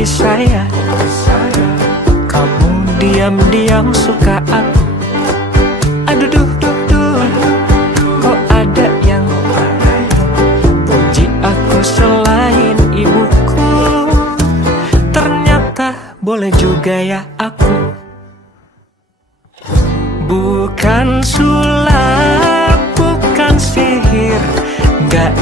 Tapi sayang, kamu diam-diam suka aku. Aduh duh duh duh, kok ada yang puji aku selain ibuku. Ternyata boleh juga ya aku. Bukan sulap, bukan sihir, gak